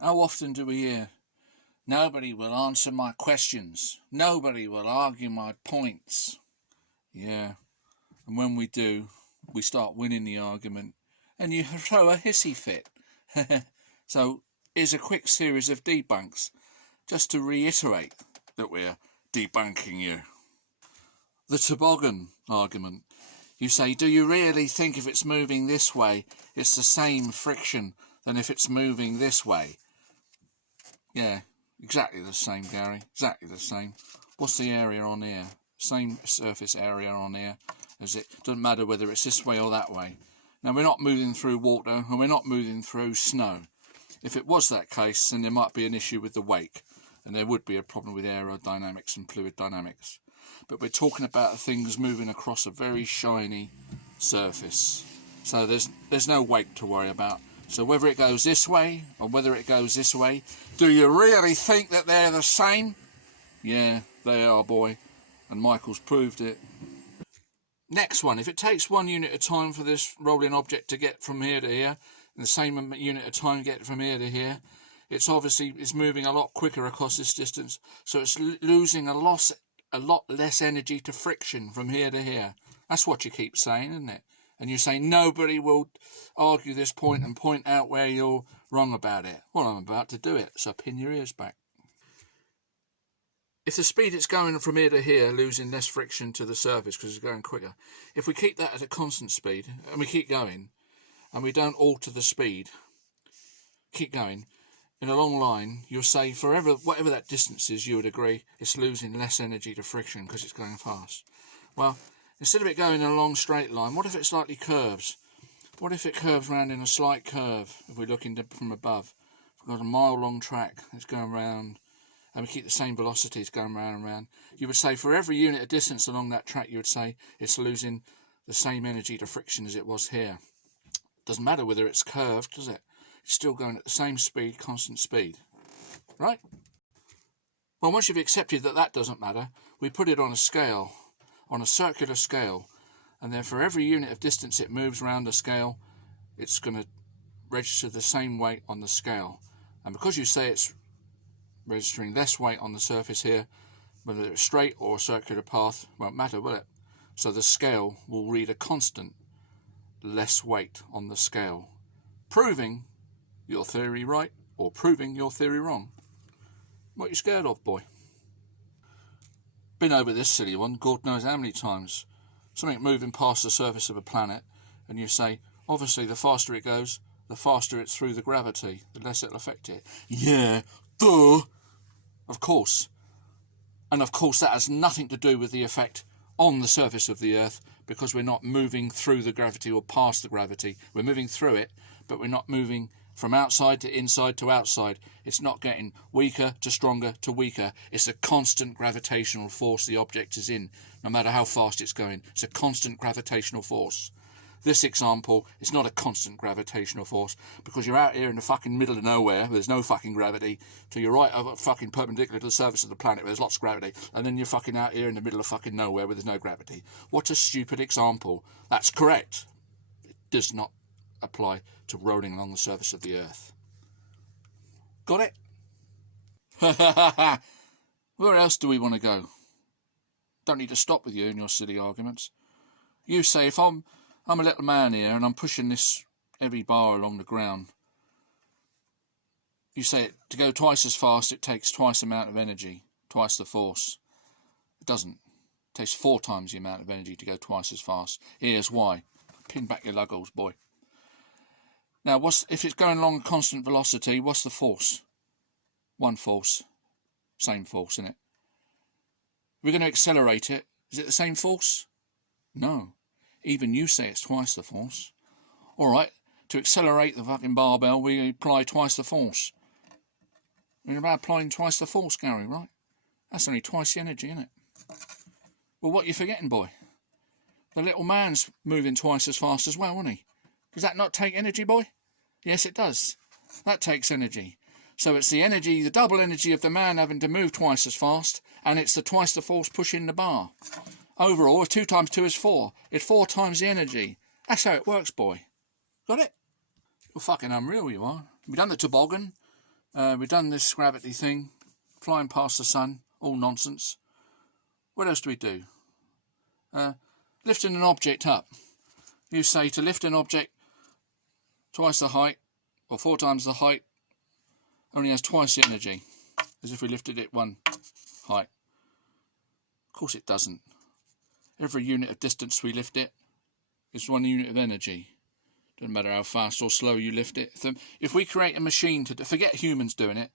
How often do we hear, nobody will answer my questions, nobody will argue my points? Yeah, and when we do, we start winning the argument, and you throw a hissy fit. So here's a quick series of debunks, just to reiterate that we're debunking you. The toboggan argument. You say, do you really think if it's moving this way, it's the same friction than if it's moving this way? Yeah, exactly the same, Gary, exactly the same. What's the area on here? Same surface area on here as it. Doesn't matter whether it's this way or that way. Now, we're not moving through water and we're not moving through snow. If it was that case, then there might be an issue with the wake, and there would be a problem with aerodynamics and fluid dynamics. But we're talking about things moving across a very shiny surface. So there's no wake to worry about. So whether it goes this way or whether it goes this way, do you really think that they're the same? Yeah, they are, boy. And Michael's proved it. Next one, if it takes 1 unit of time for this rolling object to get from here to here, and the same unit of time to get from here to here, it's moving a lot quicker across this distance, so it's losing a lot less energy to friction from here to here. That's what you keep saying, isn't it? And you say nobody will argue this point and point out where you're wrong about it. Well, I'm about to do it, so pin your ears back. If the speed it's going from here to here, losing less friction to the surface because it's going quicker, if we keep that at a constant speed and we keep going and we don't alter the speed, keep going, in a long line, you'll say forever, whatever that distance is, you would agree it's losing less energy to friction because it's going fast. Well, instead of it going in a long straight line, what if it slightly curves? What if it curves round in a slight curve, if we're looking from above? We've got a mile-long track that's going round, and we keep the same velocities going round and round. You would say for every unit of distance along that track, you would say it's losing the same energy to friction as it was here. Doesn't matter whether it's curved, does it? It's still going at the same speed, constant speed. Right? Well, once you've accepted that that doesn't matter, we put it on a scale, on a circular scale, and then for every unit of distance it moves around the scale, it's going to register the same weight on the scale. And because you say it's registering less weight on the surface here, whether it's straight or a circular path, won't matter, will it? So the scale will read a constant less weight on the scale, proving your theory right or proving your theory wrong. What are you scared of, boy? Been over this silly one God knows how many times. Something moving past the surface of a planet, and you say, obviously the faster it goes, the faster it's through the gravity, the less it'll affect it. Yeah, duh! Of course. And of course that has nothing to do with the effect on the surface of the Earth, because we're not moving through the gravity or past the gravity. We're moving through it, but we're not moving from outside to inside to outside. It's not getting weaker to stronger to weaker. It's a constant gravitational force the object is in, no matter how fast it's going. It's a constant gravitational force. This example is not a constant gravitational force, because you're out here in the fucking middle of nowhere where there's no fucking gravity, to your right of fucking perpendicular to the surface of the planet where there's lots of gravity, and then you're fucking out here in the middle of fucking nowhere where there's no gravity. What a stupid example. That's correct. It does not apply to rolling along the surface of the Earth. Got it? Where else do we want to go? Don't need to stop with you and your silly arguments. You say, if I'm a little man here and I'm pushing this heavy bar along the ground, you say to go twice as fast it takes twice the amount of energy, twice the force. It doesn't. It takes 4 times the amount of energy to go twice as fast. Here's why. Pin back your luggles, boy. Now, if it's going along a constant velocity, what's the force? One force. Same force, isn't it? We're going to accelerate it. Is it the same force? No. Even you say it's twice the force. All right, to accelerate the fucking barbell, we apply twice the force. We're about applying twice the force, Gary, right? That's only twice the energy, isn't it? Well, what are you forgetting, boy? The little man's moving twice as fast as well, isn't he? Does that not take energy, boy? Yes, it does. That takes energy. So it's the energy, the double energy of the man having to move twice as fast, and it's the twice the force pushing the bar. Overall, 2 times 2 is 4. It's 4 times the energy. That's how it works, boy. Got it? You're fucking unreal, you are. Have you done the toboggan? We've done this gravity thing, flying past the sun, all nonsense. What else do we do? Lifting an object up. You say to lift an object twice the height, or 4 times the height, only has twice the energy, as if we lifted it one height. Of course it doesn't. Every unit of distance we lift it is 1 unit of energy. Doesn't matter how fast or slow you lift it. If we create a machine to forget humans doing it,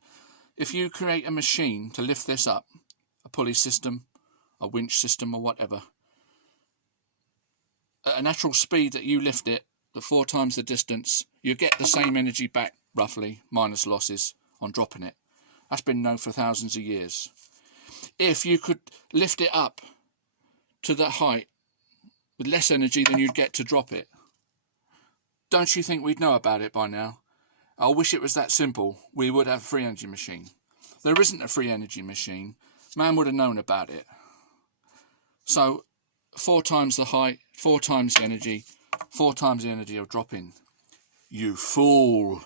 if you create a machine to lift this up, a pulley system, a winch system or whatever, at a natural speed that you lift it, the 4 times the distance, you get the same energy back, roughly, minus losses on dropping it. That's been known for thousands of years. If you could lift it up to that height with less energy than you'd get to drop it, don't you think we'd know about it by now? I wish it was that simple. We would have a free energy machine. There isn't a free energy machine. Man would have known about it. So 4 times the height, 4 times the energy, 4 times the energy of dropping. You fool.